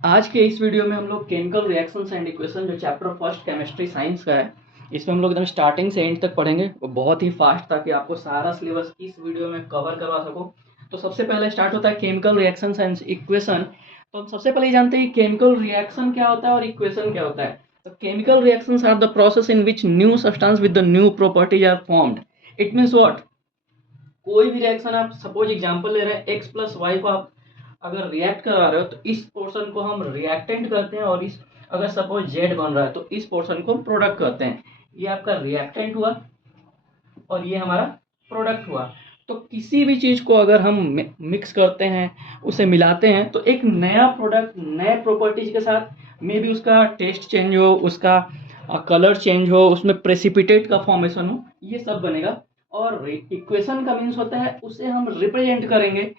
आज के इस वीडियो में हम लोग केमिकल रिएक्शंस एंड इक्वेशन जो चैप्टर फर्स्ट केमिस्ट्री साइंस का है, इसमें हम लोग एकदम स्टार्टिंग से एंड तक पढ़ेंगे। वो बहुत ही फास्ट, ताकि आपको सारा सिलेबस इस वीडियो में कवर करवा सको। तो सबसे पहले स्टार्ट होता है केमिकल रिएक्शंस एंड इक्वेशन। तो हम सबसे पहले जानते हैं केमिकल रिएक्शन क्या होता है और इक्वेशन क्या होता है। तो chemical reactions are the process in which new substance with the new properties are formed. It means what, कोई भी रिएक्शन आप सपोज एग्जांपल ले रहे हैं, एक्स प्लस वाई को आप अगर रिएक्ट करा रहे हो तो इस पोर्शन को हम रिएक्टेंट करते हैं, और इस अगर सपोज जेड बन रहा है तो इस पोर्शन को हम प्रोडक्ट करते हैं। ये आपका रिएक्टेंट हुआ और ये हमारा प्रोडक्ट हुआ। तो किसी भी चीज़ को अगर हम मिक्स करते हैं, उसे मिलाते हैं, तो एक नया प्रोडक्ट नए प्रॉपर्टीज के साथ, मे बी उसका टेस्ट चेंज हो, उसका कलर चेंज हो, उसमें प्रेसिपिटेट का फॉर्मेशन हो, ये सब बनेगा। और इक्वेशन का मीन्स होता है उसे हम रिप्रेजेंट करेंगे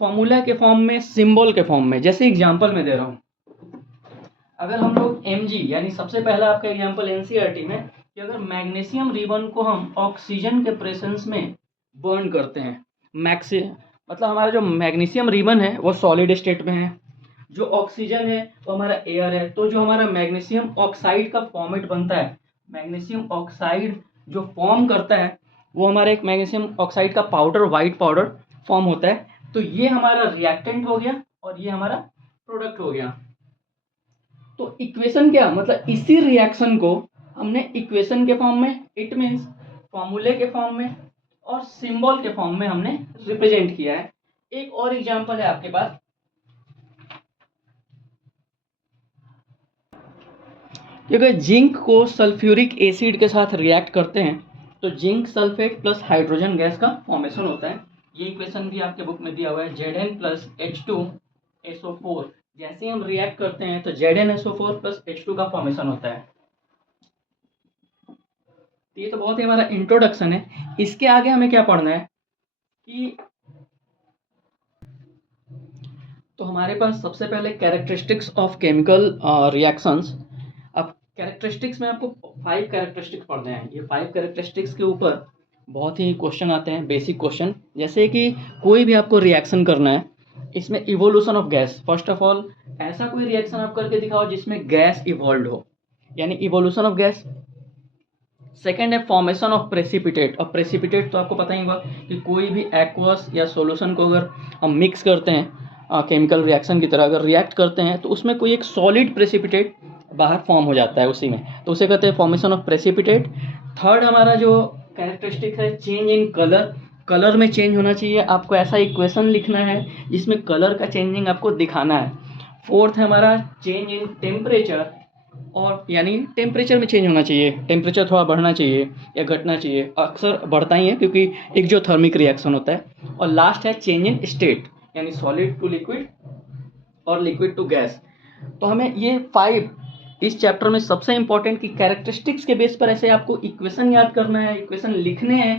फॉर्मूला के फॉर्म में, सिंबल के फॉर्म में। जैसे एग्जांपल में दे रहा हूँ, अगर हम लोग Mg यानी सबसे पहला आपका एग्जांपल एनसीईआरटी में, कि अगर मैग्नीशियम रिबन को हम ऑक्सीजन के प्रेजेंस में बर्न करते हैं, मैक्सी मतलब हमारा जो मैग्नीशियम रिबन है वो सॉलिड स्टेट में है, जो ऑक्सीजन है वो हमारा एयर है। तो जो हमारा मैग्नीशियम ऑक्साइड का फॉर्मेट बनता है, मैग्नीशियम ऑक्साइड जो फॉर्म करता है वो हमारा एक मैग्नीशियम ऑक्साइड का पाउडर, वाइट पाउडर फॉर्म होता है। तो ये हमारा रिएक्टेंट हो गया और ये हमारा प्रोडक्ट हो गया। तो इक्वेशन क्या, मतलब इसी रिएक्शन को हमने इक्वेशन के फॉर्म में, इट मीन्स फॉर्मूले के फॉर्म में और सिंबल के फॉर्म में हमने रिप्रेजेंट किया है। एक और एग्जांपल है आपके पास, कि अगर जिंक को सल्फ्यूरिक एसिड के साथ रिएक्ट करते हैं तो zinc sulphate plus hydrogen gas का फॉर्मेशन होता है। ये इक्वेशन भी आपके बुक में दिया हुआ है, Zn प्लस H2SO4। जैसे ही हम रिएक्ट करते हैं तो ZnSO4 प्लस H2 का फॉर्मेशन होता है। तो ये तो बहुत ही हमारा इंट्रोडक्शन है। इसके आगे हमें क्या पढ़ना है कि, तो हमारे पास सबसे पहले कैरेक्टरिस्टिक्स ऑफ केमिकल रिएक्शंस। अब कैरेक्टरिस्टिक्स में आपको 5 कैरेक्टरिस्टिक्स पढ़ने हैं। ये 5 कैरेक्टरिस्टिक्स के ऊपर बहुत ही क्वेश्चन आते हैं, बेसिक क्वेश्चन। जैसे कि कोई भी आपको रिएक्शन करना है, इसमें evolution of gas, first of all ऐसा कोई रिएक्शन आप करके दिखाओ जिसमें गैस इवॉल्व हो, यानी इवोल्यूशन ऑफ गैस। सेकेंड है फॉर्मेशन ऑफ प्रेसिपिटेट। और प्रेसिपिटेट तो आपको पता ही होगा कि कोई भी एक्वस या सॉल्यूशन को अगर हम मिक्स करते हैं केमिकल रिएक्शन की तरह, अगर रिएक्ट करते हैं तो उसमें कोई एक सॉलिड प्रेसिपिटेट बाहर फॉर्म हो जाता है उसी में, तो उसे कहते हैं फॉर्मेशन ऑफ प्रेसिपिटेट। थर्ड हमारा जो कैरेक्टरिस्टिक है, चेंज इन कलर। कलर में चेंज होना चाहिए, आपको ऐसा इक्वेशन लिखना है जिसमें कलर का चेंजिंग आपको दिखाना है। फोर्थ है हमारा चेंज इन टेम्परेचर, और यानी टेम्परेचर में चेंज होना चाहिए, टेम्परेचर थोड़ा बढ़ना चाहिए या घटना चाहिए, अक्सर बढ़ता ही है क्योंकि एक्जोथर्मिक रिएक्शन होता है। और लास्ट है चेंज इन स्टेट, यानी सॉलिड टू लिक्विड और लिक्विड टू गैस। तो हमें ये 5 इस चैप्टर में सबसे इंपॉर्टेंट की कैरेक्टरिस्टिक्स के बेस पर ऐसे आपको इक्वेशन याद करना है, इक्वेशन लिखने हैं,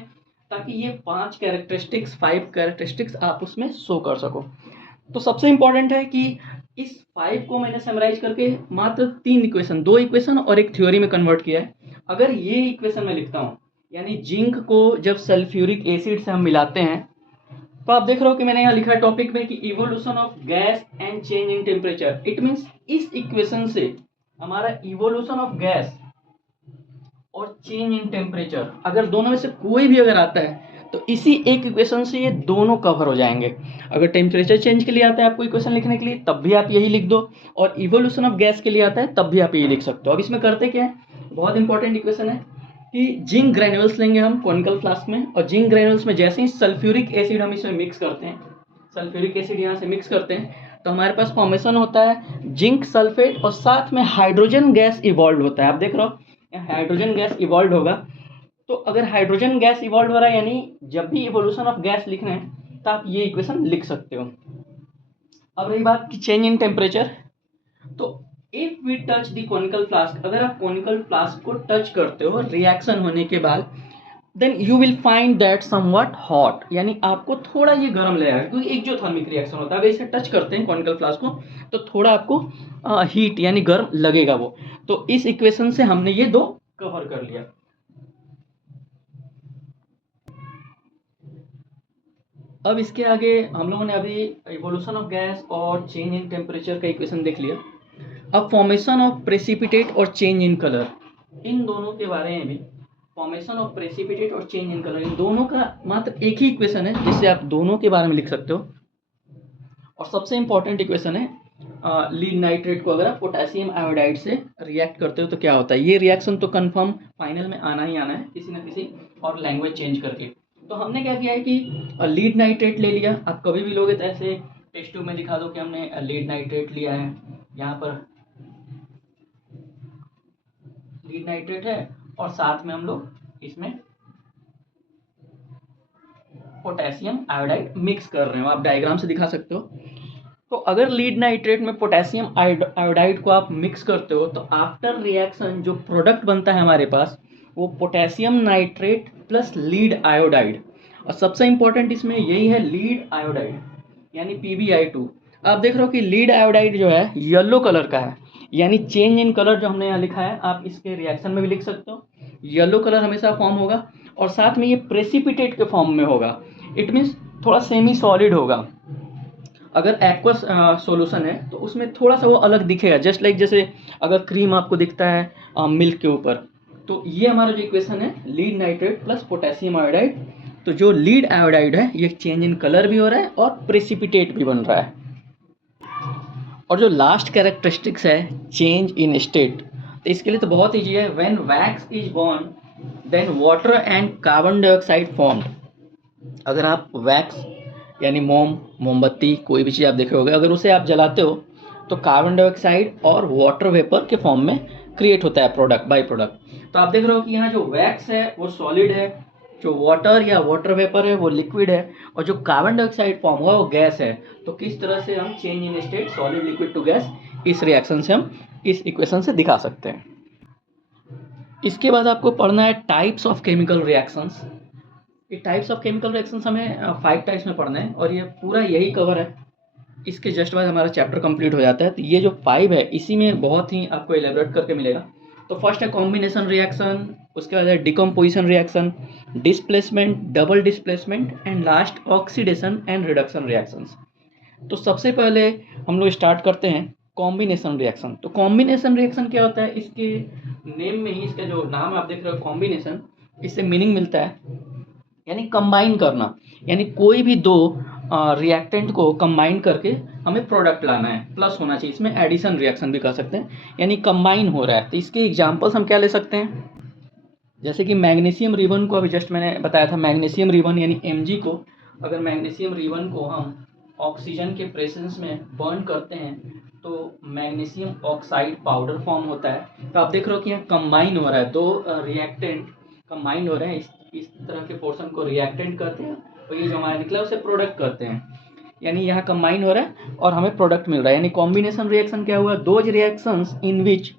ताकि ये 5 कैरेक्टरिस्टिक्स आप उसमें शो कर सको। तो सबसे इंपॉर्टेंट है कि इस 5 को मैंने समराइज करके मात्र 3 इक्वेशन, 2 इक्वेशन और एक थ्योरी में कन्वर्ट किया है। अगर ये इक्वेशन में लिखता हूँ, यानी जिंक को जब सल्फ्यूरिक एसिड से हम मिलाते हैं, तो आप देख रहे हो कि मैंने यहाँ लिखा है टॉपिक में कि evolution of gas and change in temperature. It means इस इक्वेशन से हमारा इवोल्यूशन ऑफ गैस और चेंज इन टेम्परेचर, अगर दोनों में से कोई भी अगर आता है तो इसी एक इक्वेशन से ये दोनों कवर हो जाएंगे। अगर टेम्परेचर चेंज के लिए आता है आपको इक्वेशन लिखने के लिए, तब भी आप यही लिख दो, और इवोल्यूशन ऑफ गैस के लिए आता है तब भी आप यही लिख सकते हो। अब इसमें करते क्या है, बहुत इंपॉर्टेंट इक्वेशन है कि जिंक ग्रेन्यूल्स लेंगे हम कॉनिकल फ्लास्क में, और जिंक ग्रेन्यूल्स में जैसे ही सल्फ्यूरिक एसिड हम इसमें मिक्स करते हैं, सल्फ्यूरिक एसिड यहाँ से मिक्स करते हैं, तो हमारे पास फॉर्मेशन होता है जिंक सल्फेट, और साथ में हाइड्रोजन गैस इवॉल्व होता है। आप देख रहे हो हाइड्रोजन गैस इवॉल्व होगा। तो अगर हाइड्रोजन गैस इवॉल्व हो रहा है, यानी जब भी इवोल्यूशन ऑफ गैस लिखना है तो आप ये इक्वेशन लिख सकते हो। अब रही बात कि चेंज इन टेम्परेचर, तो if we touch the conical flask, अगर आप कॉनिकल फ्लास्क को टच करते हो रिएक्शन होने के बाद, then you will find that somewhat hot, यानी आपको थोड़ा ये गर्म लगेगा, क्योंकि एक्जोथर्मिक रिएक्शन होता है। अगर इसे टच करते हैं कॉनिकल फ्लास्क को तो थोड़ा आपको हीट यानी गर्म लगेगा वो। तो इस इक्वेशन से हमने ये 2 कवर कर लिया। अब इसके आगे हम लोगों ने अभी इवोल्यूशन ऑफ गैस और चेंज इन टेम्परेचर का इक्वेशन देख लिया। अब फॉर्मेशन ऑफ प्रेसिपिटेट और चेंज इन कलर, इन दोनों के बारे में भी, फॉर्मेशन ऑफ प्रेसिपिटेट और चेंज इन कलर, इन दोनों का मात्र एक ही इक्वेशन है जिससे आप दोनों के बारे में लिख सकते हो। और सबसे इंपॉर्टेंट इक्वेशन है लीड नाइट्रेट को अगर आप पोटेशियम आयोडाइड से रिएक्ट करते हो तो क्या होता है। ये रिएक्शन तो कंफर्म फाइनल में आना ही आना है किसी न किसी और लैंग्वेज चेंज करके। तो हमने क्या किया है कि लीड नाइट्रेट ले लिया। आप कभी भी लोगे तो ऐसे टेस्ट ट्यूब में दिखा दो कि हमने लीड नाइट्रेट लिया है, यहाँ पर लीड नाइट्रेट है और साथ में हम लोग इसमें पोटेशियम आयोडाइड मिक्स कर रहे हो। आप डायग्राम से दिखा सकते हो। तो अगर लीड नाइट्रेट में पोटेशियम आयोडाइड को आप मिक्स करते हो तो आफ्टर रिएक्शन जो प्रोडक्ट बनता है हमारे पास वो potassium nitrate plus lead iodide. और सबसे इंपॉर्टेंट इसमें यही है लीड आयोडाइड यानी PbI2। आप देख रहे हो कि लीड आयोडाइड जो है येलो कलर का है, यानी चेंज इन कलर जो हमने यहाँ लिखा है आप इसके रिएक्शन में भी लिख सकते हो। येलो कलर हमेशा फॉर्म होगा और साथ में ये प्रेसिपिटेट के फॉर्म में होगा। इट मीन्स थोड़ा सेमी सॉलिड होगा। अगर एक्वस सॉल्यूशन है तो उसमें थोड़ा सा वो अलग दिखेगा, जस्ट लाइक जैसे अगर क्रीम आपको दिखता है मिल्क के ऊपर। तो ये हमारा जो इक्वेशन है lead nitrate plus potassium iodide. तो जो लीड आयोडाइड है ये चेंज इन कलर भी हो रहा है और प्रेसिपिटेट भी बन रहा है। और जो लास्ट कैरेक्टरिस्टिक्स है चेंज इन स्टेट, तो इसके लिए तो बहुत ईजी है। When wax is burn then water and carbon dioxide formed. अगर आप वैक्स यानी मोमबत्ती कोई भी चीज़ आप देखे होगे, अगर उसे आप जलाते हो तो कार्बन डाइऑक्साइड और वाटर वेपर के फॉर्म में क्रिएट होता है प्रोडक्ट, बाई प्रोडक्ट। तो आप देख रहे हो कि यहाँ जो वैक्स है वो सॉलिड है, जो वाटर या वाटर वेपर है वो लिक्विड है, और जो कार्बन डाइऑक्साइड फॉर्म हुआ वो गैस है। तो किस तरह से हम change in state solid liquid to gas इस रिएक्शन से हम इस इक्वेशन से दिखा सकते हैं। इसके बाद आपको पढ़ना है टाइप्स ऑफ केमिकल रिएक्शंस। ये टाइप्स ऑफ केमिकल रिएक्शंस हमें 5 टाइप्स में पढ़ना है और ये पूरा यही कवर है। इसके जस्ट बाद हमारा चैप्टर कंप्लीट हो जाता है। तो ये जो 5 है इसी में बहुत ही आपको एलेबरेट करके मिलेगा। तो फर्स्ट है कॉम्बिनेशन रिएक्शन, उसके बाद है decomposition reaction, displacement, double displacement and last oxidation and reduction reactions. तो सबसे पहले हम लोग स्टार्ट करते हैं कॉम्बिनेशन रिएक्शन। तो कॉम्बिनेशन रिएक्शन क्या होता है, इसके नेम में ही इसका जो नाम आप देख रहे हो कॉम्बिनेशन, इससे मीनिंग मिलता है यानी कंबाइन करना, यानी कोई भी दो रिएक्टेंट को कंबाइन करके हमें प्रोडक्ट लाना है, प्लस होना चाहिए। इसमें एडिशन रिएक्शन भी कर सकते हैं, यानी कंबाइन हो रहा है। तो इसके एग्जांपल्स हम क्या ले सकते हैं, जैसे कि मैग्नीशियम रिबन को अभी जस्ट मैंने बताया था, मैग्नीशियम रिबन यानी Mg को, अगर मैग्नीशियम रिबन को हम ऑक्सीजन के प्रेजेंस में बर्न करते हैं तो मैग्नीशियम ऑक्साइड पाउडर फॉर्म होता है। तो आप देख रहे हो कि यहाँ कंबाइन हो रहा है, दो रिएक्टेंट कंबाइन हो रहे हैं, इस तरह के पोर्शन को रिएक्टेंट करते हैं और ये जो हमारा निकला उसे प्रोडक्ट करते हैं, यानी यहाँ कंबाइन हो रहा है और हमें प्रोडक्ट मिल रहा है। यानी कॉम्बिनेशन रिएक्शन क्या हुआ, those reactions in which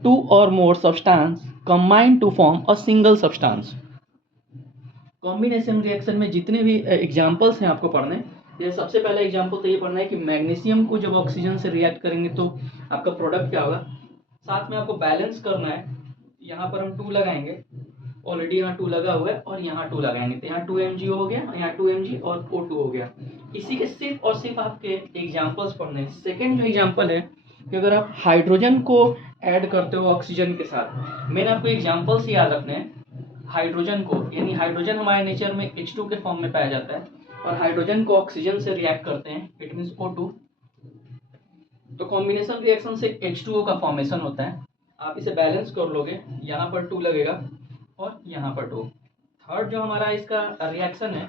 2 or more substance combine to form a single substance। Combination reaction में जितने भी एग्जांपल्स हैं आपको पढ़ने, ये सबसे पहला एग्जांपल तो ये पढ़ना है कि मैग्नीशियम को जब ऑक्सीजन से रिएक्ट करेंगे तो आपका प्रोडक्ट क्या होगा। साथ में आपको बैलेंस करना है, यहाँ पर हम 2 लगाएंगे, ऑलरेडी यहाँ 2 लगा हुआ है और यहाँ 2 लगाएंगे, तो यहाँ 2 Mg हो गया, यहाँ 2 Mg और O2 हो गया। इसी के सिर्फ और सिर्फ आपके एग्जाम्पल्स पढ़ने हैं। सेकेंड जो एग्जाम्पल है कि अगर आप हाइड्रोजन को ऐड करते हो ऑक्सीजन के साथ, मैंने आपको एग्जाम्पल्स याद रखने हैं। हाइड्रोजन को, यानी हाइड्रोजन हमारे नेचर में H2 के फॉर्म में पाया जाता है और हाइड्रोजन को ऑक्सीजन से रिएक्ट करते हैं, इट मीन्स O2। तो कॉम्बिनेशन रिएक्शन से H2O का फॉर्मेशन होता है। आप इसे बैलेंस कर लोगे, यहाँ पर 2 लगेगा और यहाँ पर 2। थर्ड जो हमारा इसका रिएक्शन है,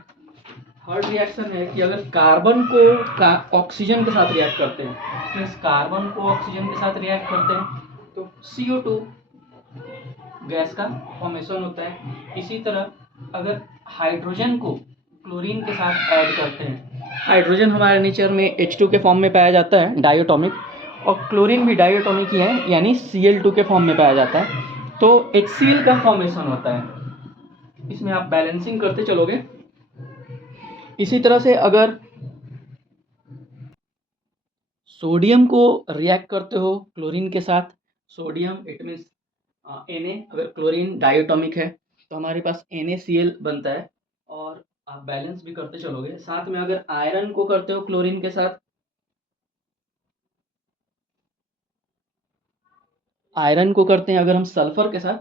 थर्ड रिएक्शन है कि अगर कार्बन को ऑक्सीजन के साथ रिएक्ट करते हैं, मीन्स कार्बन को ऑक्सीजन के साथ रिएक्ट करते हैं तो CO2 गैस का फॉर्मेशन होता है। इसी तरह अगर हाइड्रोजन को क्लोरीन के साथ ऐड करते हैं, हाइड्रोजन हमारे नेचर में H2 के फॉर्म में पाया जाता है डायटोमिक, और क्लोरीन भी डायटोमिक ही है यानी Cl2 के फॉर्म में पाया जाता है, तो HCl का फॉर्मेशन होता है। इसमें आप बैलेंसिंग करते चलोगे। इसी तरह से अगर सोडियम को रिएक्ट करते हो क्लोरीन के साथ, सोडियम इट मीन्स Na, अगर क्लोरीन डायटोमिक है तो हमारे पास NaCl बनता है, और आप बैलेंस भी करते चलोगे। साथ में अगर आयरन को करते हो क्लोरीन के साथ, आयरन को करते हैं अगर हम सल्फर के साथ,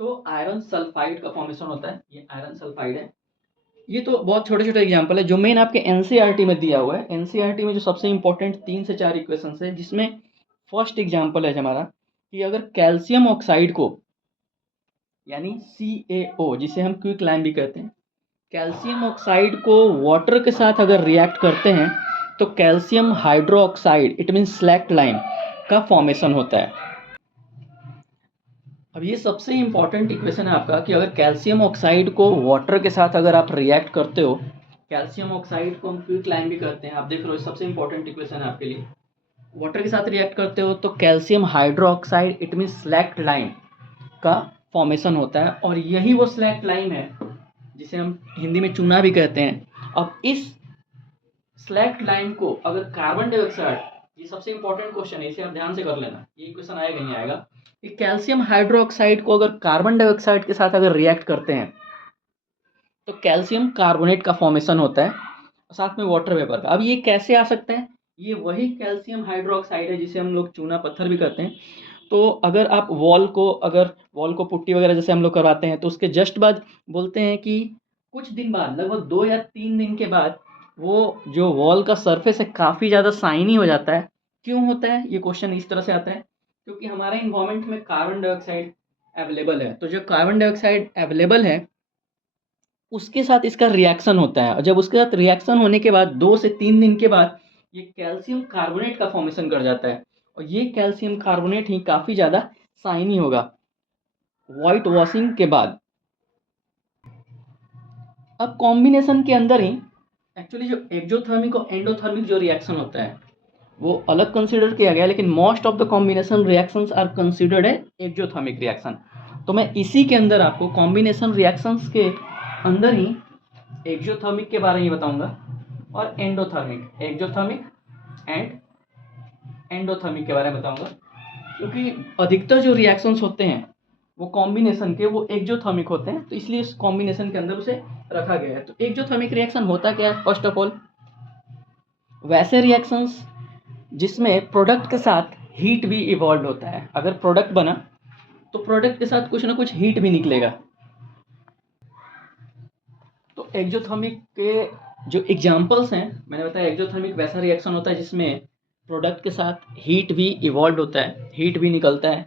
तो आयरन सल्फाइड का फॉर्मेशन होता है। ये आयरन सल्फाइड है। ये तो बहुत छोटे-छोटे एग्जांपल है जो मेन आपके एनसीईआरटी में दिया हुआ है। एनसीईआरटी में जो सबसे इम्पोर्टेंट 3 से 4 इक्वेशंस है, जिसमें फर्स्ट एग्जांपल है हमारा कि अगर कैल्शियम ऑक्साइड को, यानी CaO जिसे हम क्विक लाइम भी कहते हैं, कैल्शियम ऑक्साइड को वाटर के साथ अगर रिएक्ट करते हैं तो calcium hydroxide it mean select lime का फॉर्मेशन होता है। अब ये सबसे इम्पॉर्टेंट इक्वेशन है आपका कि अगर कैल्शियम ऑक्साइड को वाटर के साथ अगर आप रिएक्ट करते हो, कैल्शियम ऑक्साइड को हम क्विक लाइम भी करते हैं, आप देख रहे हो सबसे इम्पॉर्टेंट इक्वेशन है आपके लिए। वाटर के साथ रिएक्ट करते हो तो calcium hydroxide it mean select lime का फॉर्मेशन होता है, और यही वो स्लैक्ट लाइम है जिसे हम हिंदी में चूना भी कहते हैं। अब इस स्लैक्ट लाइम को अगर कार्बन डाइऑक्साइड, ये सबसे इंपॉर्टेंट क्वेश्चन है, इसे आप ध्यान से कर लेना, ये क्वेश्चन आएगा नहीं आएगा, कि कैल्शियम हाइड्रोक्साइड को अगर कार्बन डाइऑक्साइड के साथ अगर रिएक्ट करते हैं तो कैल्शियम कार्बोनेट का फॉर्मेशन होता है, साथ में वाटर वेपर का। अब ये कैसे आ सकते हैं? ये वही कैल्शियम हाइड्रोक्साइड है जिसे हम लोग चूना पत्थर भी कहते हैं। तो अगर आप वॉल को पुट्टी वगैरह जैसे हम लोग करवाते हैं तो उसके जस्ट बाद बोलते हैं कि कुछ दिन बाद, लगभग 2 या 3 दिन के बाद, वो जो वॉल का सरफेस है काफ़ी ज़्यादा शाइनी हो जाता है। क्यों होता है? ये क्वेश्चन इस तरह से आता है क्योंकि हमारे इन्वायरमेंट में कार्बन डाइऑक्साइड अवेलेबल है। तो जो कार्बन डाइऑक्साइड अवेलेबल है उसके साथ इसका रिएक्शन होता है, और जब उसके साथ रिएक्शन होने के बाद 2 से 3 दिन के बाद ये कैल्शियम कार्बोनेट का फॉर्मेशन कर जाता है, और ये कैल्शियम कार्बोनेट ही काफ़ी ज़्यादा शाइनी होगा वाइट वॉशिंग के बाद। अब कॉम्बिनेशन के अंदर ही एक्चुअली जो एक्जोथर्मिक और एंडोथर्मिक जो रिएक्शन होता है वो अलग कंसीडर किया गया, लेकिन most of the combination reactions are considered है एक्जोथर्मिक रिएक्शन। तो मैं इसी के अंदर आपको कॉम्बिनेशन रिएक्शंस के अंदर ही एक्जोथर्मिक के बारे में बताऊंगा और एंडोथर्मिक, एक्जोथर्मिक एंड एंडोथर्मिक के बारे में बताऊंगा, क्योंकि अधिकतर जो रिएक्शंस होते हैं वो कॉम्बिनेशन के वो एक्जोथर्मिक होते हैं, तो इसलिए इस कॉम्बिनेशन के अंदर उसे रखा गया है। तो एक्जोथर्मिक रिएक्शन होता क्या है? फर्स्ट ऑफ ऑल, वैसे रिएक्शंस जिसमें प्रोडक्ट के साथ हीट भी इवॉल्व होता है। अगर प्रोडक्ट बना तो प्रोडक्ट के साथ कुछ ना कुछ हीट भी निकलेगा। तो एक्जोथर्मिक के जो एग्जांपल्स हैं, मैंने बताया एक्जोथर्मिक वैसा रिएक्शन होता है जिसमें प्रोडक्ट के साथ हीट भी इवॉल्व होता है, हीट भी निकलता है।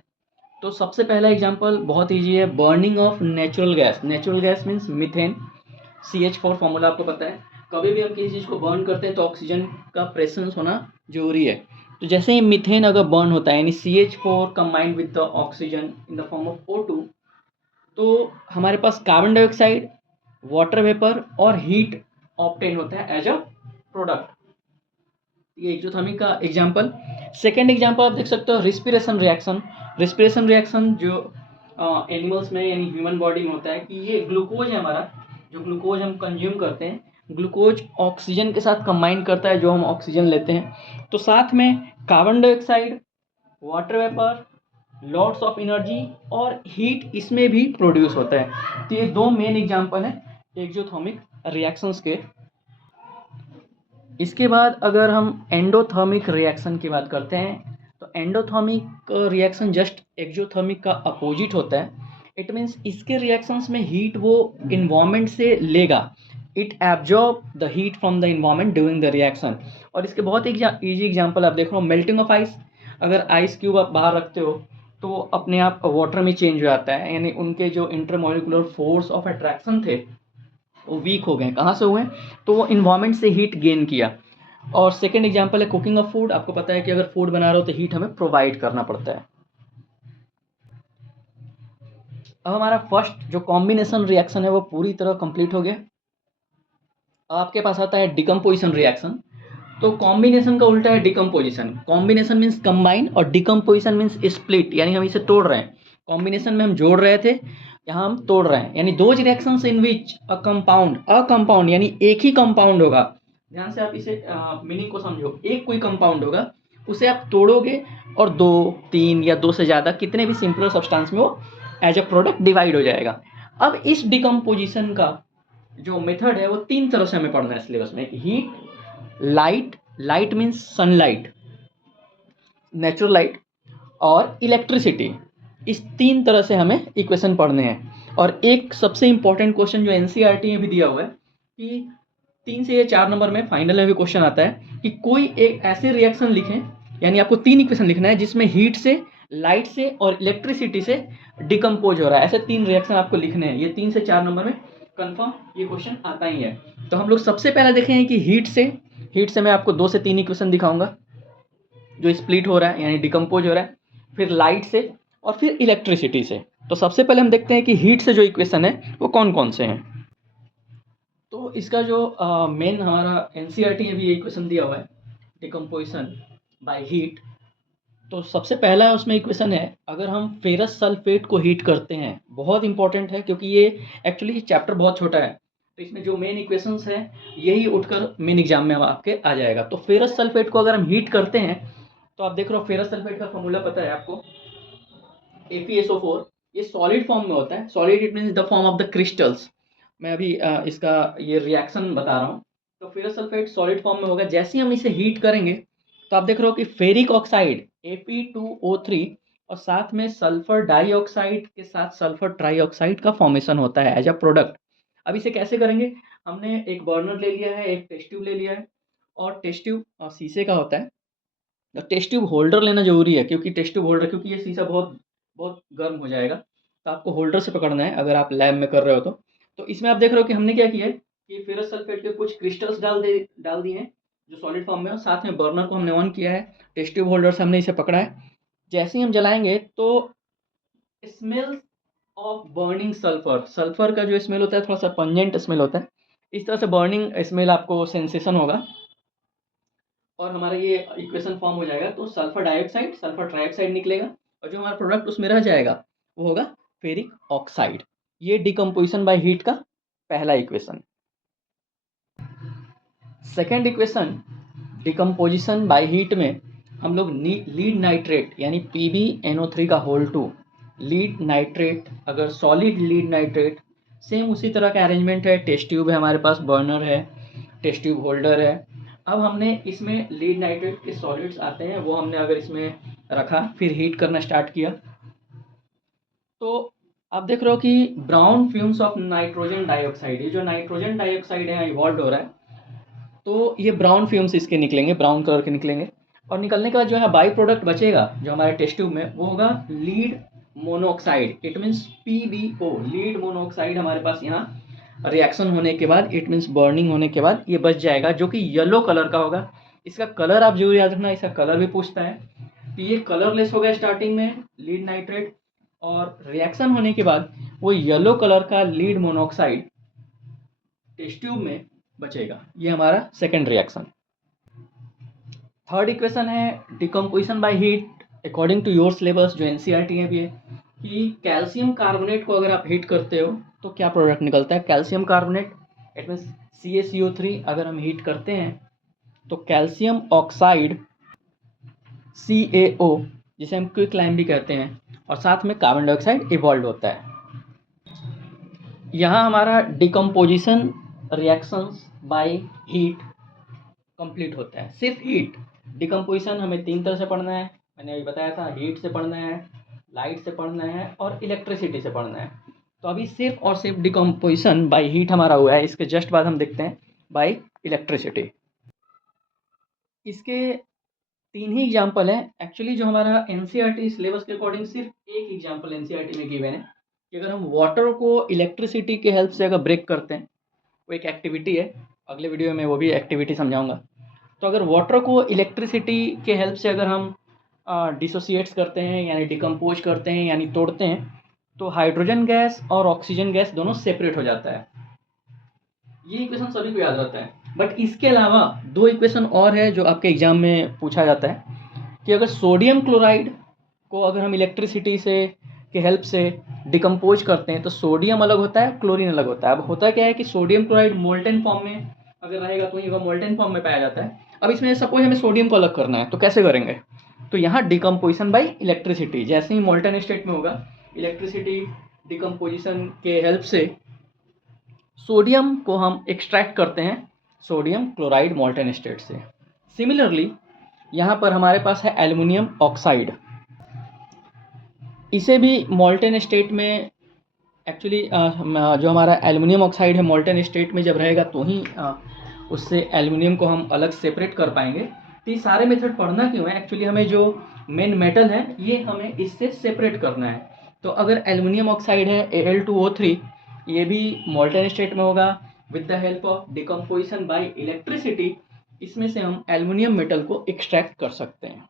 तो सबसे पहला एग्जांपल बहुत ईजी है, burning of natural gas. Natural gas means methane, CH4 formula आपको पता है। कभी भी हम किसी चीज़ को बर्न करते हैं तो ऑक्सीजन का प्रेजेंस होना जरूरी है। तो जैसे ही मीथेन अगर बर्न होता है, यानी CH4 combined with the oxygen in the form of O2, तो हमारे पास कार्बन डाइऑक्साइड, वाटर वेपर और हीट ऑब्टेन होता है एज अ प्रोडक्ट। ये एक्जोथर्मिक का एग्जांपल। सेकेंड एग्जांपल आप देख सकते हो, रिस्पिरेशन रिएक्शन। रिस्पिरेशन रिएक्शन जो एनिमल्स में यानी ह्यूमन बॉडी में होता है कि ये ग्लूकोज है हमारा, जो ग्लूकोज हम कंज्यूम करते हैं, ग्लूकोज ऑक्सीजन के साथ कंबाइन करता है जो हम ऑक्सीजन लेते हैं। तो साथ में carbon dioxide, water vapour, lots of energy और हीट इसमें भी प्रोड्यूस होता है। तो ये 2 मेन एग्जांपल हैं एक्जोथर्मिक रिएक्शंस के। इसके बाद अगर हम एंडोथर्मिक रिएक्शन की बात करते हैं तो एंडोथर्मिक रिएक्शन जस्ट एक्जोथर्मिक का अपोजिट होता है। इट मीन्स इसके रिएक्शंस में हीट वो इन्वायरमेंट से लेगा, it absorb the heat from the environment during the reaction. और इसके बहुत ईजी एग्जांपल आप देख रहे हो, मेल्टिंग ऑफ आइस। अगर आइस क्यूब आप बाहर रखते हो तो वो अपने आप वाटर में चेंज हो जाता है, यानी उनके जो इंटरमोलिकुलर फोर्स ऑफ अट्रैक्शन थे वो वीक हो गए। कहाँ से हुए? तो वो इन्वायरमेंट से हीट गेन किया। और सेकेंड एग्जांपल है कुकिंग ऑफ फूड। आपको पता है कि अगर फूड बना रहे हो तो हीट हमें प्रोवाइड करना पड़ता है। अब हमारा फर्स्ट जो कॉम्बिनेशन रिएक्शन है वो पूरी तरह कंप्लीट हो गया। अब आपके पास आता है डिकम्पोजिशन रिएक्शन। तो कॉम्बिनेशन का उल्टा है डिकम्पोजिशन। कॉम्बिनेशन मीन्स कंबाइन और डिकम्पोजिशन मीन्स स्प्लिट, यानी हम इसे तोड़ रहे हैं। कॉम्बिनेशन में हम जोड़ रहे थे, यहाँ हम तोड़ रहे हैं, यानी दो reactions in which a compound यानी एक ही कंपाउंड होगा। ध्यान से आप इसे मीनिंग को समझो। एक कोई कंपाउंड होगा, उसे आप तोड़ोगे और 2, 3 या 2 से ज़्यादा कितने भी सिंपलर सब्सटेंस में वो एज अ प्रोडक्ट डिवाइड हो जाएगा। अब इस डिकम्पोजिशन का जो मेथड है वो 3 तरह से हमें पढ़ना है सिलेबस में। Heat, light, light means sunlight, natural light, और इलेक्ट्रिसिटी। इस 3 तरह से हमें इक्वेशन पढ़ने हैं। और एक सबसे इंपॉर्टेंट क्वेश्चन जो एनसीईआरटी में भी दिया हुआ है कि 3 से 4 नंबर में फाइनल में भी क्वेश्चन आता है कि कोई एक ऐसे रिएक्शन लिखें, यानी आपको 3 इक्वेशन लिखना है जिसमें हीट से, लाइट से और इलेक्ट्रिसिटी से डिकम्पोज हो रहा है। ऐसे 3 रिएक्शन आपको लिखने हैं। ये 3 से 4 नंबर में कंफर्म ये क्वेश्चन आता ही है। तो हम लोग सबसे पहले देखें कि हीट से मैं आपको 2 से 3 इक्वेशन दिखाऊंगा जो स्प्लिट हो रहा है यानी डिकम्पोज हो रहा है, फिर लाइट से और फिर इलेक्ट्रिसिटी से। तो सबसे पहले हम देखते हैं कि हीट से जो इक्वेशन है वो कौन कौन से हैं। तो इसका जो मेन हमारा एनसीईआरटी में भी इक्वेशन दिया हुआ है, डिकम्पोजिशन बाय हीट। तो सबसे पहला उसमें इक्वेशन है, अगर हम फेरस सल्फेट को हीट करते हैं, बहुत इंपॉर्टेंट है क्योंकि ये एक्चुअली चैप्टर बहुत छोटा है, तो इसमें जो मेन इक्वेशंस है यही उठकर मेन एग्जाम में आपके आ जाएगा। तो फेरस सल्फेट को अगर हम हीट करते हैं तो आप देख रहे हो फेरस सल्फेट का फॉर्मूला पता है आपको, FeSO4। ये सॉलिड फॉर्म में होता है। Solid it means the form of the crystals. मैं अभी इसका ये रिएक्शन बता रहा हूँ। तो फेरस सल्फेट सॉलिड फॉर्म में होगा। जैसे ही हम इसे हीट करेंगे तो आप देख रहे हो कि फेरिक ऑक्साइड Fe2O3 और साथ में सल्फर डाइऑक्साइड के साथ सल्फर ट्राइऑक्साइड का फॉर्मेशन होता है एज अ प्रोडक्ट। अब इसे कैसे करेंगे, हमने एक बर्नर ले लिया है, एक टेस्ट ट्यूब ले लिया है, और टेस्ट ट्यूब शीशे का होता है। तो टेस्ट ट्यूब होल्डर लेना जरूरी है क्योंकि टेस्ट ट्यूब होल्डर, क्योंकि ये शीशा बहुत बहुत गर्म हो जाएगा, तो आपको होल्डर से पकड़ना है अगर आप लैब में कर रहे हो तो। तो इसमें आप देख रहे हो कि हमने क्या किया है कि फेरस सल्फेट के कुछ क्रिस्टल्स डाल दिए हैं जो सॉलिड फॉर्म में हो। साथ में बर्नर को हमने ऑन किया है, टेस्ट ट्यूब होल्डर से हमने इसे पकड़ा है। जैसे ही हम जलाएंगे तो smell of burning sulphur, sulphur का जो स्मेल होता है थोड़ा सा पंजेंट स्मेल होता है। इस तरह से बर्निंग स्मेल आपको सेंसेशन होगा और हमारा ये इक्वेशन फॉर्म हो जाएगा। तो सल्फर डाइऑक्साइड, सल्फर ट्राइऑक्साइड निकलेगा और जो हमारा प्रोडक्ट उसमें रह जाएगा वो होगा फेरिक ऑक्साइड। ये डिकम्पोजिशन बाय हीट का पहला equation. Second equation, decomposition by heat में हम लोग लीड नाइट्रेट यानी PbNO3 का होल 2, लीड नाइट्रेट, अगर सॉलिड लीड नाइट्रेट, सेम उसी तरह का अरेंजमेंट है। टेस्ट ट्यूब है हमारे पास, बर्नर है, टेस्ट ट्यूब होल्डर है। अब हमने इसमें लीड नाइट्रेट के सॉलिड्स आते हैं वो हमने अगर इसमें रखा, फिर हीट करना स्टार्ट किया, तो आप देख रहे हो कि brown fumes of nitrogen dioxide, ये जो नाइट्रोजन डाइऑक्साइड है इवॉल्व हो रहा है, तो ये ब्राउन फ्यूम्स इसके निकलेंगे, ब्राउन कलर के निकलेंगे। और निकलने के बाद जो है बाई प्रोडक्ट बचेगा जो हमारे टेस्ट ट्यूब में, वो होगा lead monoxide, it means PbO। Lead monoxide हमारे पास यहाँ रिएक्शन होने के बाद, इट मीन्स बर्निंग होने के बाद ये बच जाएगा, जो कि येलो कलर का होगा। इसका कलर आप जरूर याद रखना, इसका कलर भी पूछता है। तो ये कलरलेस होगा स्टार्टिंग में लीड नाइट्रेट, और रिएक्शन होने के बाद वो येलो कलर का लीड मोनोऑक्साइड टेस्ट ट्यूब में बचेगा। ये हमारा सेकेंड रिएक्शन। थर्ड इक्वेशन है decomposition by heat according to your syllabus, जो एनसीईआरटी में भी है, कि कैल्शियम कार्बोनेट को अगर आप हीट करते हो तो क्या प्रोडक्ट निकलता है। Calcium carbonate it means CaCO3 अगर हम हीट करते हैं तो कैल्शियम ऑक्साइड CaO, जिसे हम क्विक लाइम भी कहते हैं, और साथ में कार्बन डाइऑक्साइड इवॉल्व होता है। यहाँ हमारा decomposition reactions by heat complete होता है। सिर्फ हीट, डिकम्पोजिशन हमें 3 तरह से पढ़ना है, मैंने अभी बताया था, हीट से पढ़ना है, लाइट से पढ़ना है और इलेक्ट्रिसिटी से पढ़ना है। तो अभी सिर्फ और सिर्फ डिकम्पोजिशन बाय हीट हमारा हुआ है। इसके जस्ट बाद हम देखते हैं बाय इलेक्ट्रिसिटी। इसके 3 ही एग्जाम्पल हैं एक्चुअली, जो हमारा एनसीईआरटी सिलेबस के अकॉर्डिंग सिर्फ एक एग्जाम्पल एनसीईआरटी में गिवन है कि अगर हम वाटर को इलेक्ट्रिसिटी के हेल्प से अगर ब्रेक करते हैं, वो एक एक्टिविटी है, अगले वीडियो में वो भी एक्टिविटी समझाऊंगा। तो अगर वाटर को इलेक्ट्रिसिटी के हेल्प से अगर हम डिसोसिएट्स करते हैं यानी डिकम्पोज करते हैं यानी तोड़ते हैं, तो हाइड्रोजन गैस और ऑक्सीजन गैस दोनों सेपरेट हो जाता है। ये इक्वेशन सभी को याद रहता है। बट इसके अलावा 2 इक्वेशन और है जो आपके एग्जाम में पूछा जाता है कि अगर सोडियम क्लोराइड को अगर हम इलेक्ट्रिसिटी से के हेल्प से डिकम्पोज करते हैं तो सोडियम अलग होता है, क्लोरीन अलग होता है। अब होता क्या है कि सोडियम क्लोराइड मोल्टेन फॉर्म में अगर रहेगा तो ये मोल्टेन फॉर्म में पाया जाता है। अब इसमें सपोज हमें सोडियम को अलग करना है तो कैसे करेंगे, तो यहाँ डिकम्पोजिशन बाय इलेक्ट्रिसिटी, जैसे ही मोल्टेन स्टेट में होगा इलेक्ट्रिसिटी डिकम्पोजिशन के हेल्प से सोडियम को हम एक्सट्रैक्ट करते हैं सोडियम क्लोराइड मोल्टेन स्टेट से। सिमिलरली यहाँ पर हमारे पास है एल्युमिनियम ऑक्साइड। इसे भी मोल्टेन स्टेट में एक्चुअली जो हमारा एल्युमिनियम ऑक्साइड है मोल्टेन स्टेट में जब रहेगा तो ही उससे एल्युमिनियम को हम अलग सेपरेट कर पाएंगे। तो ये सारे मेथड पढ़ना क्यों है, एक्चुअली हमें जो मेन मेटल है ये हमें इससे सेपरेट करना है। तो अगर एल्युमिनियम ऑक्साइड है Al2O3, ये भी मोल्टेन स्टेट में होगा with the help of decomposition bye electricity. इसमें से हम एल्युमिनियम मेटल को एक्सट्रैक्ट कर सकते हैं।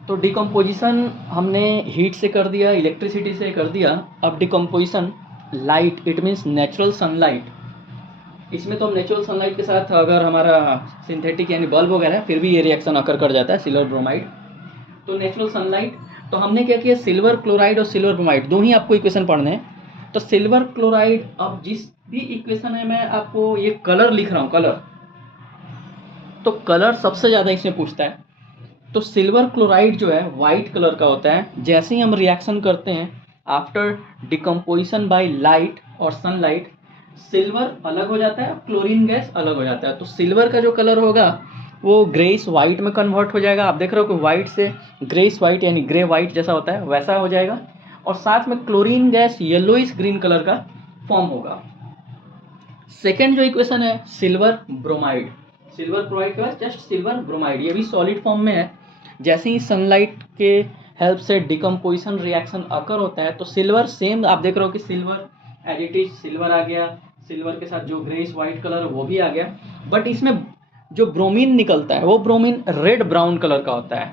तो डिकम्पोजिशन हमने हीट से कर दिया, इलेक्ट्रिसिटी से कर दिया। अब decomposition light, it means natural sunlight. इसमें तो हम नेचुरल सनलाइट के साथ अगर हमारा सिंथेटिक यानी बल्ब वगैरह है फिर भी ये रिएक्शन अकर कर जाता है, सिल्वर ब्रोमाइड। तो नेचुरल सनलाइट, तो हमने क्या किया, सिल्वर क्लोराइड और सिल्वर ब्रोमाइड दो ही आपको इक्वेशन पढ़ने हैं। तो सिल्वर क्लोराइड, अब जिस भी इक्वेशन है मैं आपको ये कलर लिख रहा हूँ, कलर, तो कलर सबसे ज़्यादा इसमें पूछता है। तो सिल्वर क्लोराइड जो है वाइट कलर का होता है। जैसे ही हम रिएक्शन करते हैं आफ्टर डिकम्पोजिशन बाय लाइट और सनलाइट, सिल्वर अलग हो जाता है, क्लोरीन गैस अलग हो जाता है। तो सिल्वर का जो कलर होगा वो ग्रेइश वाइट में कन्वर्ट हो जाएगा। आप देख रहे हो कि वाइट से ग्रेइश वाइट यानी ग्रे वाइट जैसा होता है वैसा हो जाएगा। और साथ में chlorine gas yellowish green colour का फॉर्म होगा। सेकेंड जो इक्वेशन है सिल्वर ब्रोमाइड, सिल्वर क्लोराइड के बाद जस्ट सिल्वर ब्रोमाइड, ये भी सॉलिड फॉर्म में है। जैसे ही सनलाइट के हेल्प से डिकम्पोजिशन रिएक्शन अकर होता है तो सिल्वर सेम आप देख रहे हो कि silver as it is silver आ गया, सिल्वर के साथ जो ग्रेइश वाइट कलर वो भी आ गया। बट इसमें जो ब्रोमीन निकलता है वो ब्रोमीन रेड ब्राउन कलर का होता है।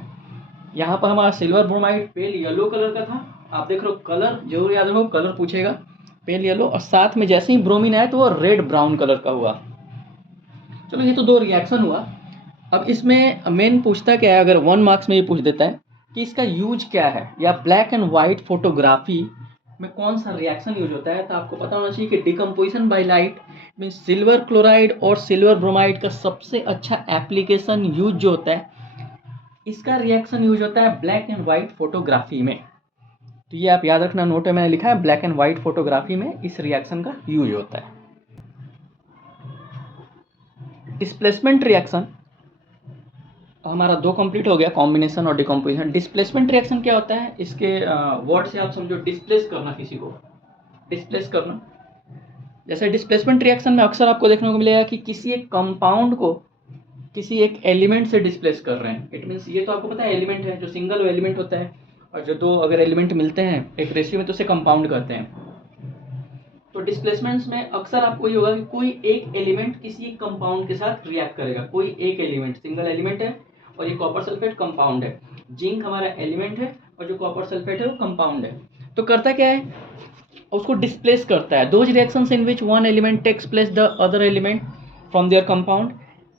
यहाँ पर हमारा silver bromide pale yellow colour का था। आप देख रहे हो, कलर जरूर याद रखो, कलर पूछेगा, पेल येलो, और साथ में जैसे ही ब्रोमीन आया तो वो रेड ब्राउन कलर का हुआ। चलो ये तो दो रिएक्शन हुआ। अब इसमें मेन पूछता क्या है, अगर 1 मार्क्स में ये पूछ देता है कि इसका यूज क्या है, या ब्लैक एंड वाइट फोटोग्राफी में कौन सा रिएक्शन यूज होता है, तो आपको पता होना चाहिए कि decomposition by light mean silver chloride और सिल्वर ब्रोमाइड का सबसे अच्छा एप्लीकेशन यूज जो होता है, इसका रिएक्शन यूज होता है ब्लैक एंड वाइट फोटोग्राफी में। तो ये आप याद रखना, नोट में मैंने लिखा है ब्लैक एंड वाइट फोटोग्राफी में इस रिएक्शन का यूज होता है। डिस्प्लेसमेंट रिएक्शन हमारा दो कंप्लीट हो गया, कॉम्बिनेशन और डिकम्पोजिशन। डिस्प्लेसमेंट रिएक्शन क्या होता है, इसके वर्ड से आप समझो डिस्प्लेस करना, किसी को डिस्प्लेस करना। जैसे डिस्प्लेसमेंट रिएक्शन में अक्सर आपको देखने को मिलेगा कि किसी एक कंपाउंड को किसी एक एलिमेंट से डिस्प्लेस कर रहे हैं। इट मीन्स ये तो आपको पता है एलिमेंट है, जो सिंगल एलिमेंट होता है, और जो दो अगर एलिमेंट मिलते हैं एक रेशियो में तो उसे कंपाउंड कहते हैं। तो डिस्प्लेसमेंट्स में अक्सर आपको ये होगा कि कोई एक एलिमेंट किसी एक कंपाउंड के साथ रिएक्ट करेगा। कोई एक एलिमेंट सिंगल एलिमेंट है और ये कॉपर सल्फेट कंपाउंड है, जिंक हमारा एलिमेंट है और जो कॉपर सल्फेट है वो कंपाउंड है। तो करता क्या है, उसको डिस्प्लेस करता है। Those reactions in which one element takes place the other element from their compound,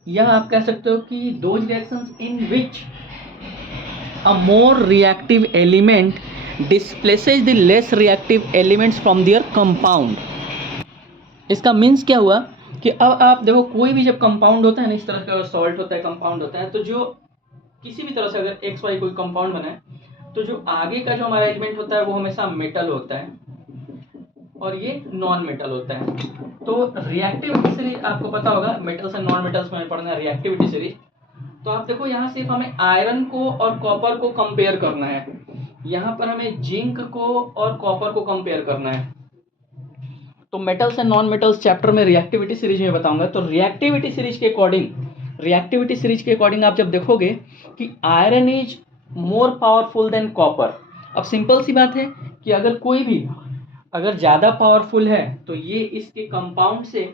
या आप कह सकते हो कि those reactions in which a more reactive element displaces the less reactive elements from their compound. इसका means क्या हुआ कि अब आप देखो कोई भी जब कंपाउंड होता है ना, इस तरह का सॉल्ट होता है, कंपाउंड होता है, तो जो किसी भी तरह से अगर एक्स वाई कोई कंपाउंड बना है तो जो आगे का जो हमारा एलिमेंट होता है वो हमेशा मेटल होता है और ये नॉन मेटल होता है। तो रिएक्टिविटी सीरीज आपको पता होगा, मेटल्स एंड नॉन मेटल्स में पढ़ना है रिएक्टिविटी सीरीज। तो आप देखो यहाँ सिर्फ हमें आयरन को और कॉपर को कंपेयर करना है, यहाँ पर हमें जिंक को और कॉपर को कंपेयर करना है। तो metals and non metals chapter में रिएक्टिविटी सीरीज में बताऊंगा। तो रिएक्टिविटी सीरीज के अकॉर्डिंग आप जब देखोगे कि iron is more powerful than copper. अब सिंपल सी बात है कि अगर कोई भी अगर ज़्यादा पावरफुल है तो ये इसके कंपाउंड से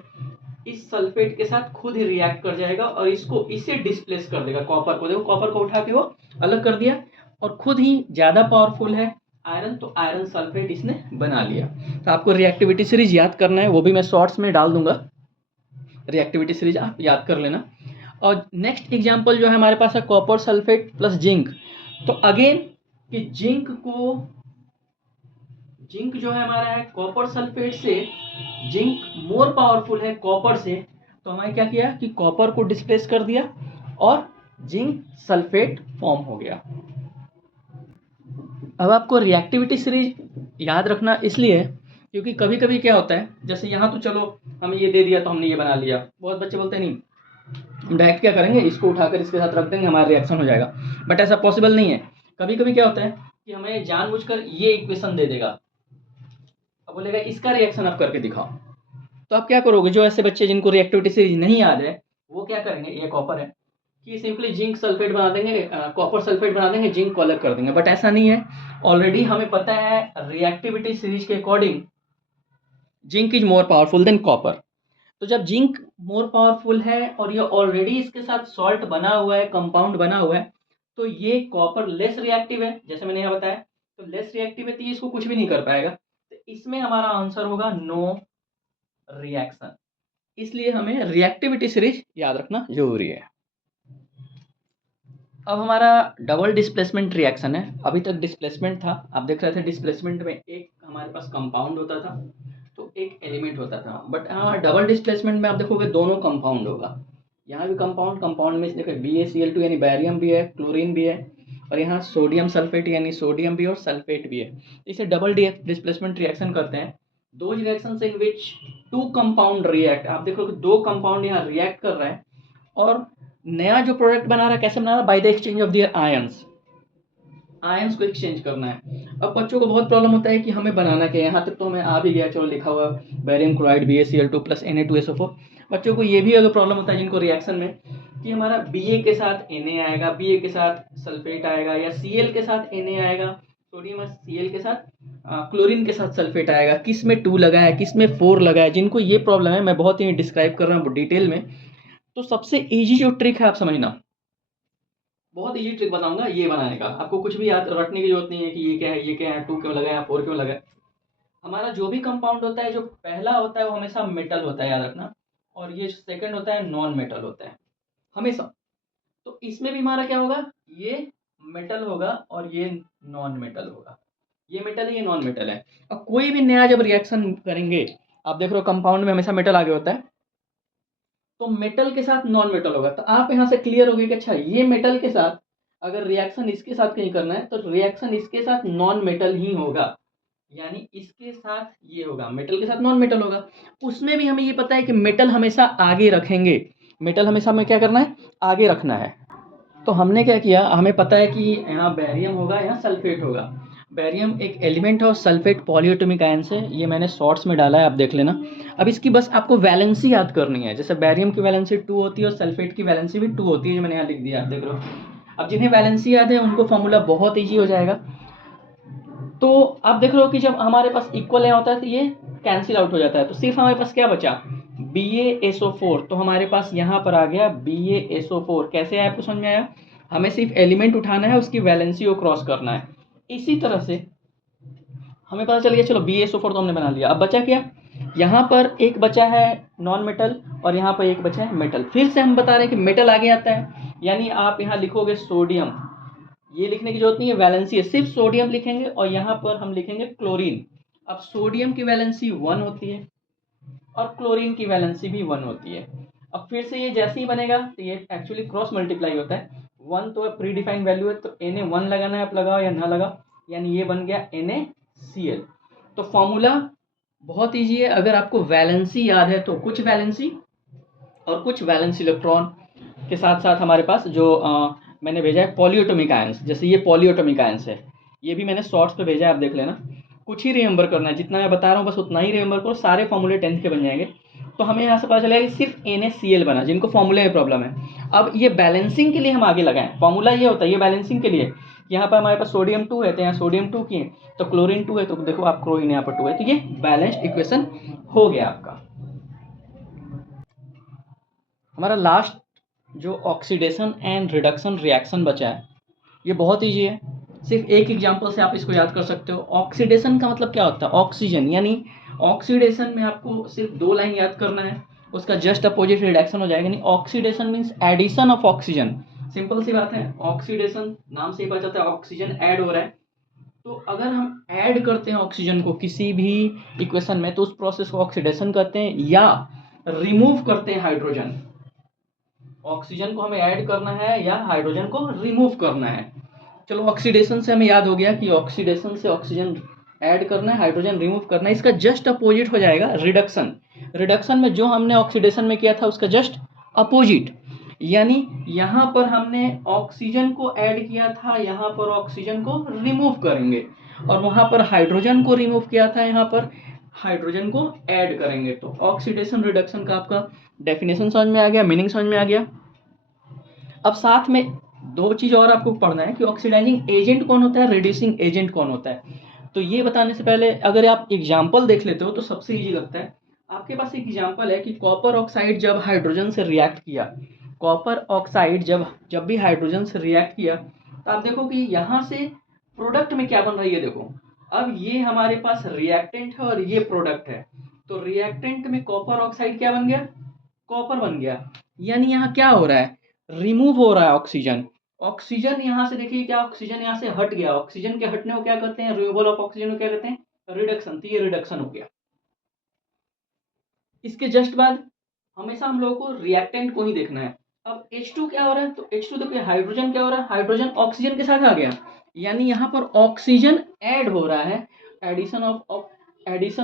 इस सल्फेट के साथ खुद ही रिएक्ट कर जाएगा और इसे डिस्प्लेस कर देगा। कॉपर को देखो, कॉपर को उठा के वो अलग कर दिया और खुद ही ज़्यादा पावरफुल है आयरन, तो आयरन सल्फेट इसने बना लिया। तो आपको रिएक्टिविटी सीरीज याद करना है, वो भी मैं शॉर्ट्स में डाल दूंगा, रिएक्टिविटी सीरीज आप याद कर लेना। और नेक्स्ट एग्जांपल जो है हमारे पास है कॉपर सल्फेट प्लस जिंक। तो अगेन कि जिंक जो है हमारा है कॉपर सल्फेट से, जिंक मोर पावरफुल है कॉपर से, तो हमें क्या किया कि कॉपर को डिस्प्लेस कर दिया और जिंक सल्फेट फॉर्म हो गया। अब आपको रिएक्टिविटी सीरीज याद रखना इसलिए क्योंकि कभी कभी क्या होता है, जैसे यहाँ तो चलो हमें ये दे दिया तो हमने ये बना लिया, बहुत बच्चे बोलते हैं नहीं हम डायरेक्ट क्या करेंगे, इसको उठाकर इसके साथ रख देंगे, हमारा रिएक्शन हो जाएगा, बट ऐसा पॉसिबल नहीं है। कभी कभी क्या होता है कि हमें जानबूझकर ये इक्वेशन दे देगा, अब बोलेगा इसका रिएक्शन आप करके दिखाओ, तो आप क्या करोगे, जो ऐसे बच्चे जिनको रिएक्टिविटी सीरीज नहीं याद है वो क्या करेंगे, ये कॉपर है कि सिंपली जिंक सल्फेट बना देंगे, कॉपर सल्फेट बना देंगे, जिंक को अलग कर देंगे, बट ऐसा नहीं है। ऑलरेडी हमें पता है रिएक्टिविटी सीरीज के according zinc is more powerful than copper. तो जब जिंक मोर पावरफुल है और ये ऑलरेडी इसके साथ सॉल्ट बना हुआ है, कंपाउंड बना हुआ है, तो ये कॉपर लेस रिएक्टिव है, जैसे मैंने यहाँ बताया, तो लेस रिएक्टिव है तो ये इसको कुछ भी नहीं कर पाएगा, तो इसमें हमारा आंसर होगा नो रिएक्शन। इसलिए हमें रिएक्टिविटी सीरीज याद रखना जरूरी है। अब हमारा डबल डिस्प्लेसमेंट रिएक्शन है। अभी तक डिस्प्लेसमेंट था, आप देख रहे थे डिस्प्लेसमेंट में एक हमारे पास कंपाउंड होता था तो एक एलिमेंट होता था, बट हाँ डबल डिस्प्लेसमेंट में आप देखोगे दोनों कंपाउंड होगा। यहाँ भी कंपाउंड, कंपाउंड में देखो BaCl2 यानी बैरियम भी है, क्लोरीन भी है, और यहाँ सोडियम सल्फेट यानी सोडियम भी और सल्फेट भी है। इसे डबल डिस्प्लेसमेंट रिएक्शन करते हैं। दो reaction in which two compound react, आप देखो दो कंपाउंड यहाँ रिएक्ट कर रहे हैं और नया जो प्रोडक्ट बना रहा है कैसे बना रहा है, by the exchange of their ions, ions को एक्सचेंज करना है। अब बच्चों को बहुत प्रॉब्लम होता है कि हमें बनाना क्या है, यहाँ तक तो हमें आ भी गया, चलो लिखा हुआ barium chloride BaCl2 plus Na2SO4। बच्चों को ये भी अगर प्रॉब्लम होता है जिनको रिएक्शन में कि हमारा Ba के साथ Na आएगा, Ba के साथ सल्फेट आएगा, या Cl के साथ Na आएगा, सोडियम और Cl के साथ क्लोरीन के साथ सल्फेट आएगा, किस में 2 लगा है किस में 4 लगा है, जिनको ये प्रॉब्लम है, मैं बहुत ही डिस्क्राइब कर रहा हूँ डिटेल में। तो सबसे ईजी जो ट्रिक है आप समझना, बहुत इजी ट्रिक बताऊंगा ये बनाने का, आपको कुछ भी याद रटने की जरूरत नहीं है कि ये क्या है, ये क्या है, 2 क्यों लगा है, 4 क्यों लगा है। हमारा जो भी कंपाउंड होता है, जो पहला होता है वो हमेशा मेटल होता है, याद रखना, और ये सेकंड होता है नॉन मेटल होता है हमेशा। तो इसमें भी हमारा क्या होगा, ये मेटल होगा और ये नॉन मेटल होगा, ये मेटल है ये नॉन मेटल है। और कोई भी नया जब रिएक्शन करेंगे, आप देख रहे हो कंपाउंड में हमेशा मेटल आगे होता है, तो मेटल के साथ नॉन मेटल होगा, तो आप यहाँ से क्लियर हो गए कि अच्छा ये मेटल के साथ अगर रिएक्शन इसके साथ कहीं करना है तो रिएक्शन इसके साथ नॉन मेटल ही होगा, यानी इसके साथ ये होगा, मेटल के साथ नॉन मेटल होगा। उसमें भी हमें ये पता है कि मेटल हमेशा आगे रखेंगे, मेटल हमेशा हमें क्या करना है, आगे रखना है। तो हमने क्या किया, हमें पता है कि यहाँ बैरियम होगा, यहाँ सल्फेट होगा। बैरियम एक एलिमेंट है और सल्फेट पॉलीएटॉमिक आयंस है, ये मैंने शॉर्ट्स में डाला है, आप देख लेना। अब इसकी बस आपको वैलेंसी याद करनी है, जैसे बैरियम की वैलेंसी 2 होती है और सल्फेट की वैलेंसी भी 2 होती है, जो मैंने यहाँ लिख दिया, आप देख रहे हो। अब जिन्हें वैलेंसी याद है उनको फॉर्मूला बहुत ईजी हो जाएगा। तो आप देख रहे हो कि जब हमारे पास इक्वल होता है तो ये कैंसिल आउट हो जाता है, तो सिर्फ हमारे पास क्या बचा, BaSO4। तो हमारे पास यहाँ पर आ गया BaSO4। कैसे आया आपको समझ में आया, हमें सिर्फ एलिमेंट उठाना है, उसकी वैलेंसी को क्रॉस करना है। इसी तरह से हमें पता चल गया, चलो BaSO4 तो हमने बना लिया। अब बचा क्या, यहाँ पर एक बचा है नॉन मेटल और यहाँ पर एक बचा है मेटल। फिर से हम बता रहे हैं कि मेटल आगे आता है, यानी आप यहाँ लिखोगे सोडियम, ये लिखने की जरूरत नहीं है, वैलेंसी है, सिर्फ सोडियम लिखेंगे और यहाँ पर हम लिखेंगे क्लोरीन। अब सोडियम की वैलेंसी 1 होती है और क्लोरीन की वैलेंसी भी 1 होती है। अब फिर से ये जैसे ही बनेगा तो ये एक्चुअली क्रॉस मल्टीप्लाई होता है, 1 तो प्री डिफाइंड वैल्यू है, तो Na1 लगाना है, आप लगाओ या ना लगाओ, यानी ये बन गया NaCl। तो फॉर्मूला बहुत ईजी है, अगर आपको वैलेंसी याद है तो कुछ वैलेंसी और कुछ वैलेंस इलेक्ट्रॉन के साथ साथ हमारे पास जो मैंने भेजा है पॉलीएटॉमिक आयंस, जैसे ये पॉलीएटॉमिक आयंस है, ये भी मैंने शॉर्ट्स पे भेजा है, आप देख लेना। कुछ ही रिमेंबर करना है, जितना मैं बता रहा हूँ बस उतना ही रिमेंबर करो, सारे फॉर्मूले 10th के बन जाएंगे। तो हमें यहाँ से पता चलेगा कि सिर्फ NaCl बना, जिनको फॉर्मूले में प्रॉब्लम है। अब ये बैलेंसिंग के लिए हम आगे लगाएं, फॉर्मूला ये होता है, ये बैलेंसिंग के लिए, यहाँ पर हमारे पास सोडियम 2 है तो यहाँ सोडियम 2 की है, तो क्लोरीन 2 है तो देखो आप क्लोरीन यहाँ पर 2 है, तो ये बैलेंस्ड इक्वेशन हो गया आपका। हमारा लास्ट जो ऑक्सीडेशन एंड रिडक्शन रिएक्शन बचा है, ये बहुत ईजी है, सिर्फ एक एग्जांपल से आप इसको याद कर सकते हो। ऑक्सीडेशन का मतलब क्या होता है, ऑक्सीजन, यानी ऑक्सीडेशन में आपको सिर्फ 2 लाइन याद करना है, उसका जस्ट अपोजिट रिडक्शन हो जाएगा, यानी oxidation means addition of oxygen. Simple सी बात है, ऑक्सीडेशन नाम से ही पता चलता है ऑक्सीजन ऐड हो रहा है, तो अगर हम ऐड करते हैं ऑक्सीजन को किसी भी इक्वेशन में तो उस प्रोसेस को ऑक्सीडेशन कहते हैं, या रिमूव करते हैं हाइड्रोजन, ऑक्सीजन को हमें ऐड करना है या हाइड्रोजन को रिमूव करना है। चलो ऑक्सीडेशन से हमें याद हो गया कि ऑक्सीडेशन से ऑक्सीजन ऐड करना है, हाइड्रोजन रिमूव करना है। इसका जस्ट अपोजिट हो जाएगा रिडक्शन। रिडक्शन में जो हमने ऑक्सीडेशन में किया था उसका जस्ट अपोजिट, यानी यहाँ पर हमने ऑक्सीजन को ऐड किया था, यहाँ पर ऑक्सीजन को रिमूव करेंगे, और वहाँ पर हाइड्रोजन को रिमूव किया था, यहाँ पर हाइड्रोजन को ऐड करेंगे। तो ऑक्सीडेशन रिडक्शन का आपका डेफिनेशन समझ में आ गया, मीनिंग समझ में आ गया। अब साथ में दो चीज़ और आपको पढ़ना है कि ऑक्सीडाइजिंग एजेंट कौन होता है, रिड्यूसिंग एजेंट कौन होता है। तो ये बताने से पहले अगर आप एग्जाम्पल देख लेते हो तो सबसे ईजी लगता है। आपके पास एक एग्जाम्पल है कि कॉपर ऑक्साइड जब हाइड्रोजन से रिएक्ट किया, कॉपर ऑक्साइड जब भी हाइड्रोजन से रिएक्ट किया, तो आप देखो कि यहाँ से प्रोडक्ट में क्या बन रही है। देखो अब ये हमारे पास रिएक्टेंट है और ये प्रोडक्ट है। तो रिएक्टेंट में कॉपर ऑक्साइड क्या बन गया, कॉपर बन गया। यानी यहाँ क्या हो रहा है, रिमूव हो रहा है ऑक्सीजन। ऑक्सीजन यहाँ से देखिए क्या, ऑक्सीजन यहाँ से हट गया। ऑक्सीजन के हटने को क्या कहते हैं, रिमूवल ऑफ ऑक्सीजन को क्या कहते हैं, रिडक्शन। तो ये रिडक्शन हो गया। इसके जस्ट बाद हमेशा हम लोगों को रिएक्टेंट को ही देखना है। अब H2 क्या हो रहा है, तो H2 देखिए हाइड्रोजन क्या हो रहा है, हाइड्रोजन ऑक्सीजन के साथ आ गया, यानी यहाँ पर ऑक्सीजन ऐड हो रहा है। एडिशन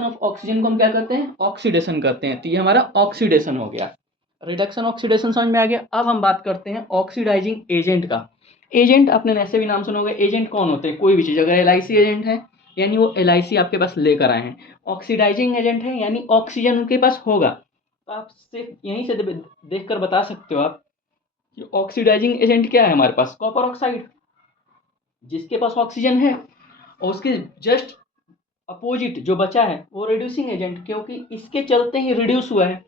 ऑफ ऑक्सीजन को हम क्या करते हैं, ऑक्सीडेशन करते हैं। तो ये हमारा ऑक्सीडेशन हो गया। रिडक्शन ऑक्सीडेशन समझ में आ गया। अब हम बात करते हैं ऑक्सीडाइजिंग एजेंट का। एजेंट आपने ऐसे भी नाम सुना होगा। एजेंट कौन होते हैं, कोई भी चीज़, अगर LIC एजेंट है यानी वो LIC आपके पास लेकर आए हैं। ऑक्सीडाइजिंग एजेंट है यानी ऑक्सीजन उनके पास होगा। तो आप सिर्फ यहीं से देख कर बता सकते हो आप कि ऑक्सीडाइजिंग एजेंट क्या है हमारे पास, कॉपर ऑक्साइड, जिसके पास ऑक्सीजन है, और उसके जस्ट अपोजिट जो बचा है वो रिड्यूसिंग एजेंट, क्योंकि इसके चलते ही रिड्यूस हुआ है।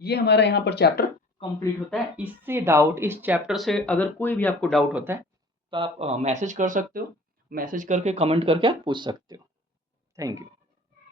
ये हमारा यहाँ पर चैप्टर कंप्लीट होता है। इससे डाउट, इस चैप्टर से अगर कोई भी आपको डाउट होता है तो आप मैसेज कर सकते हो, मैसेज करके कमेंट करके आप पूछ सकते हो। Thank you.